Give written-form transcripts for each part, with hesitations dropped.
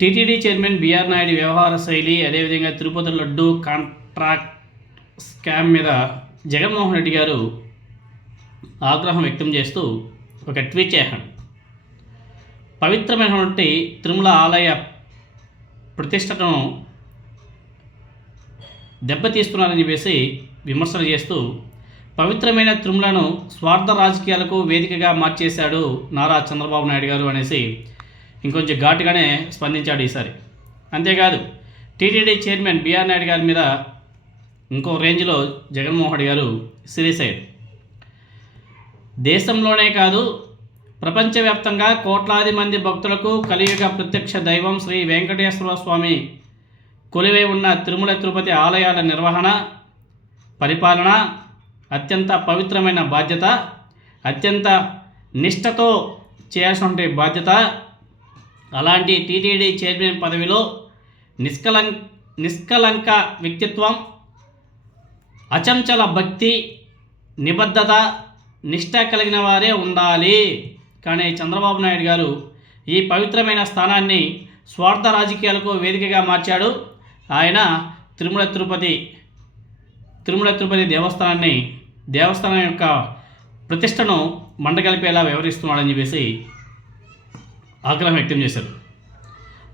TTD chairman BR Naidu వ్యవహార శైలి, అదేవిధంగా తిరుపతి లడ్డు కాంట్రాక్ట్ స్కామ్ మీద జగన్మోహన్ రెడ్డి గారు ఆగ్రహం వ్యక్తం చేస్తూ ఒక ట్వీట్ చేశాడు. పవిత్రమైనటువంటి తిరుమల ఆలయ ప్రతిష్టను దెబ్బతీస్తున్నారని చెప్పేసి విమర్శలు చేస్తూ పవిత్రమైన తిరుమలను స్వార్థ రాజకీయాలకు వేదికగా మార్చేశాడు నారా చంద్రబాబు నాయుడు గారు అనేసి ఇంకొంచెం ఘాటుగానే స్పందించాడు ఈసారి. అంతేకాదు టీటీడీ చైర్మన్ బీఆర్ నాయుడు గారి మీద ఇంకో రేంజ్లో జగన్మోహన్ రెడ్డి గారు సీరియస్ అయ్యాడు. దేశంలోనే కాదు ప్రపంచవ్యాప్తంగా కోట్లాది మంది భక్తులకు కలియుగ ప్రత్యక్ష దైవం శ్రీ వెంకటేశ్వర స్వామి కొలువై ఉన్న తిరుమల తిరుపతి ఆలయాల నిర్వహణ, పరిపాలన అత్యంత పవిత్రమైన బాధ్యత, అత్యంత నిష్ఠతో చేయాల్సినటువంటి బాధ్యత. అలాంటి టీటీడీ చైర్మన్ పదవిలో నిష్కలంక వ్యక్తిత్వం, అచంచల భక్తి, నిబద్ధత, నిష్ఠ కలిగిన వారే ఉండాలి. కానీ చంద్రబాబు నాయుడు గారు ఈ పవిత్రమైన స్థానాన్ని స్వార్థ రాజకీయాలకు వేదికగా మార్చాడు. ఆయన తిరుమల తిరుపతి దేవస్థానం యొక్క ప్రతిష్టను మండగలిపేలా వ్యవహరిస్తున్నాడని చెప్పేసి ఆగ్రహం వ్యక్తం చేశారు.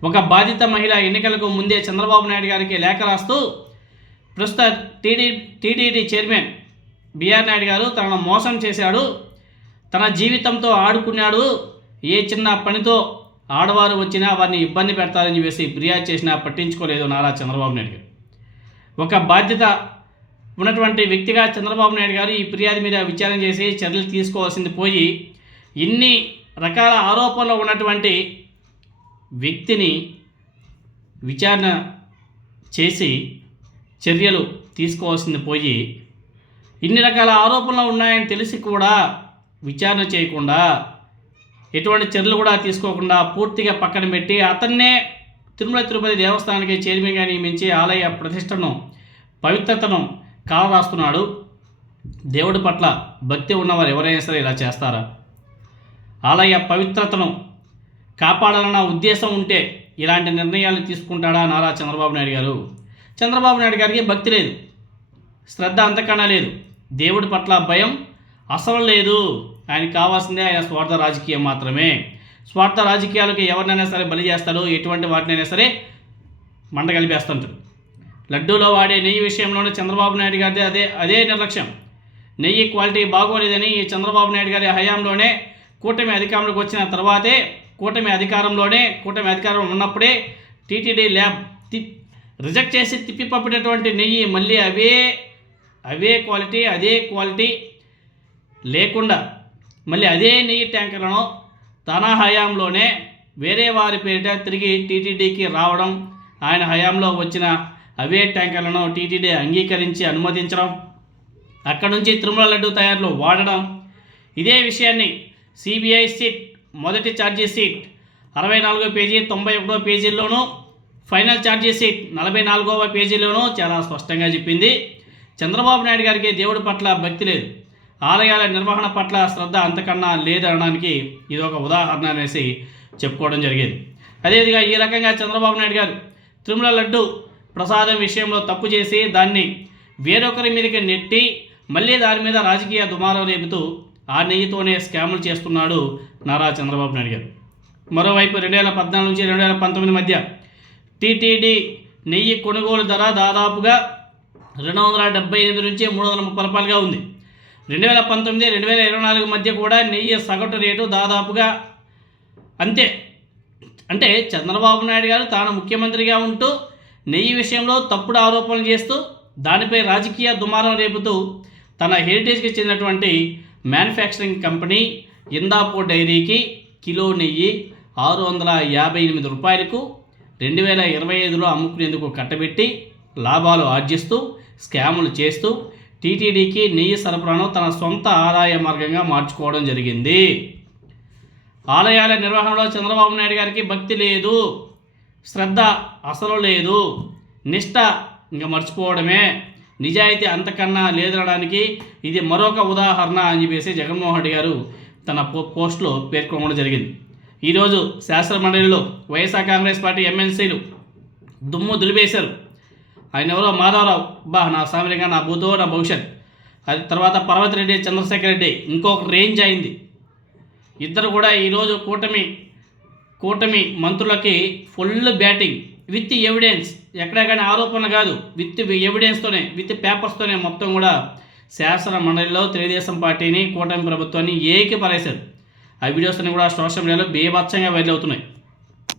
ఒక బాధిత మహిళ ఎన్నికలకు ముందే చంద్రబాబు నాయుడు గారికి లేఖ రాస్తూ ప్రస్తుత టీటీడీ చైర్మన్ బీఆర్ నాయుడు గారు తనను మోసం చేశాడు, తన జీవితంతో ఆడుకున్నాడు, ఏ చిన్న పనితో ఆడవారు వచ్చినా వారిని ఇబ్బంది పెడతారని చెప్పేసి ఫిర్యాదు చేసినా పట్టించుకోలేదు నారా చంద్రబాబు నాయుడు గారు. ఒక బాధ్యత ఉన్నటువంటి వ్యక్తిగా చంద్రబాబు నాయుడు గారు ఈ ఫిర్యాదు మీద విచారణ చేసి చర్యలు తీసుకోవాల్సింది పోయి ఇన్ని రకాల ఆరోపణలు ఉన్నటువంటి వ్యక్తిని విచారణ చేసి చర్యలు తీసుకోవాల్సింది పోయి ఇన్ని రకాల ఆరోపణలు ఉన్నాయని తెలిసి కూడా విచారణ చేయకుండా ఎటువంటి చర్యలు కూడా తీసుకోకుండా పూర్తిగా పక్కన పెట్టి అతన్నే తిరుమల తిరుపతి దేవస్థానానికి చైర్మన్గా నియమించి ఆలయ ప్రతిష్టను, పవిత్రతను కాలరాస్తున్నాడు. దేవుడి పట్ల భక్తి ఉన్నవారు ఎవరైనా సరే ఇలా చేస్తారా? ఆలయ పవిత్రతను కాపాడాలన్న ఉద్దేశం ఉంటే ఇలాంటి నిర్ణయాలు తీసుకుంటాడా నారా చంద్రబాబు నాయుడు గారు? చంద్రబాబు నాయుడు గారికి భక్తి లేదు, శ్రద్ధ అంతకన్నా లేదు, దేవుడి పట్ల భయం అసలు లేదు. ఆయనకు కావాల్సిందే ఆయన స్వార్థ రాజకీయం మాత్రమే. స్వార్థ రాజకీయాలకు ఎవరినైనా సరే బలి చేస్తాడు, ఎటువంటి వాటినైనా సరే మండగలిపేస్తుంటాడు. లడ్డూలో వాడే నెయ్యి విషయంలోనే చంద్రబాబు నాయుడు గారి అదే నిర్లక్ష్యం. నెయ్యి క్వాలిటీ బాగోలేదని ఈ చంద్రబాబు నాయుడు గారి హయాంలోనే కూటమి అధికారంలోకి వచ్చిన తర్వాతే కూటమి అధికారం ఉన్నప్పుడే టీటీడీ ల్యాబ్ రిజెక్ట్ చేసి తిప్పి పంపినటువంటి నెయ్యి మళ్ళీ అదే క్వాలిటీ లేకుండా మళ్ళీ అదే నెయ్యి ట్యాంకర్లను తన హయాంలోనే వేరే వారి పేరిట తిరిగి టీటీడీకి రావడం, ఆయన హయాంలో వచ్చిన అవే ట్యాంకర్లను టీటీడీ అంగీకరించి అనుమతించడం, అక్కడి నుంచి తిరుమల లడ్డు తయారులో వాడడం. ఇదే విషయాన్ని సిబిఐ సిట్ మొదటి ఛార్జీ షీట్ 64వ పేజీ 91వ పేజీల్లోనూ, ఫైనల్ ఛార్జీ షీట్ 44వ పేజీలోనూ చాలా స్పష్టంగా చెప్పింది. చంద్రబాబు నాయుడు గారికి దేవుడి పట్ల భక్తి లేదు, ఆలయాల నిర్వహణ పట్ల శ్రద్ధ అంతకన్నా లేదనడానికి ఇది ఒక ఉదాహరణ అనేసి చెప్పుకోవడం జరిగేది. అదేవిధంగా ఈ రకంగా చంద్రబాబు నాయుడు గారు తిరుమల లడ్డు ప్రసాదం విషయంలో తప్పు చేసి దాన్ని వేరొకరి మీదకి నెట్టి మళ్ళీ దాని మీద రాజకీయ దుమారం రేపుతూ ఆ నెయ్యితోనే స్కాములు చేస్తున్నాడు నారా చంద్రబాబు నాయుడు గారు. మరోవైపు 2014 నుంచి 2019 మధ్య టీటీడీ నెయ్యి కొనుగోలు ధర దాదాపుగా 278 నుంచి 330 రూపాయలుగా ఉంది. 2019-2024 మధ్య కూడా నెయ్యి సగటు రేటు దాదాపుగా అంతే. అంటే చంద్రబాబు నాయుడు గారు తాను ముఖ్యమంత్రిగా ఉంటూ నెయ్యి విషయంలో తప్పుడు ఆరోపణలు చేస్తూ దానిపై రాజకీయ దుమారం రేపుతూ తన హెరిటేజ్కి చెందినటువంటి మ్యానుఫ్యాక్చరింగ్ కంపెనీ ఇందాపూర్ డైరీకి కిలో నెయ్యి 658 రూపాయలకు 2025లో అమ్ముకునేందుకు కట్టబెట్టి లాభాలు ఆర్జిస్తూ స్కాములు చేస్తూ టీటీడీకి నెయ్యి సరఫరాను తన సొంత ఆదాయ మార్గంగా మార్చుకోవడం జరిగింది. ఆలయాల నిర్వహణలో చంద్రబాబు నాయుడు గారికి భక్తి లేదు, శ్రద్ధ అసలు లేదు, నిష్ఠ ఇంకా మర్చిపోవడమే, నిజాయితీ అంతకన్నా లేదనడానికి ఇది మరొక ఉదాహరణ అని చెప్పేసి జగన్మోహన్ రెడ్డి గారు తన పోస్ట్లో పేర్కొనడం జరిగింది. ఈరోజు శాసన మండలిలో వైఎస్ఆర్ కాంగ్రెస్ పార్టీ ఎమ్మెల్సీలు దుమ్ము దులిపేశారు. ఆయన ఎవరో మాధవరావు, నా సామిరంగా నా భూతో నా భవిష్యత్. అది తర్వాత పర్వతిరెడ్డి, చంద్రశేఖర్ రెడ్డి ఇంకొక రేంజ్ అయింది. ఇద్దరు కూడా ఈరోజు కూటమి మంత్రులకి ఫుల్ బ్యాటింగ్ విత్ ఎవిడెన్స్, ఎక్కడా కానీ ఆరోపణ కాదు, విత్ ఎవిడెన్స్తోనే, విత్ పేపర్స్తోనే మొత్తం కూడా శాసన మండలిలో తెలుగుదేశం పార్టీని, కూటమి ప్రభుత్వాన్ని ఏకీపరేశారు. ఆ వీడియోస్ అన్ని కూడా సోషల్ మీడియాలో బీభత్సంగా వైరల్ అవుతున్నాయి.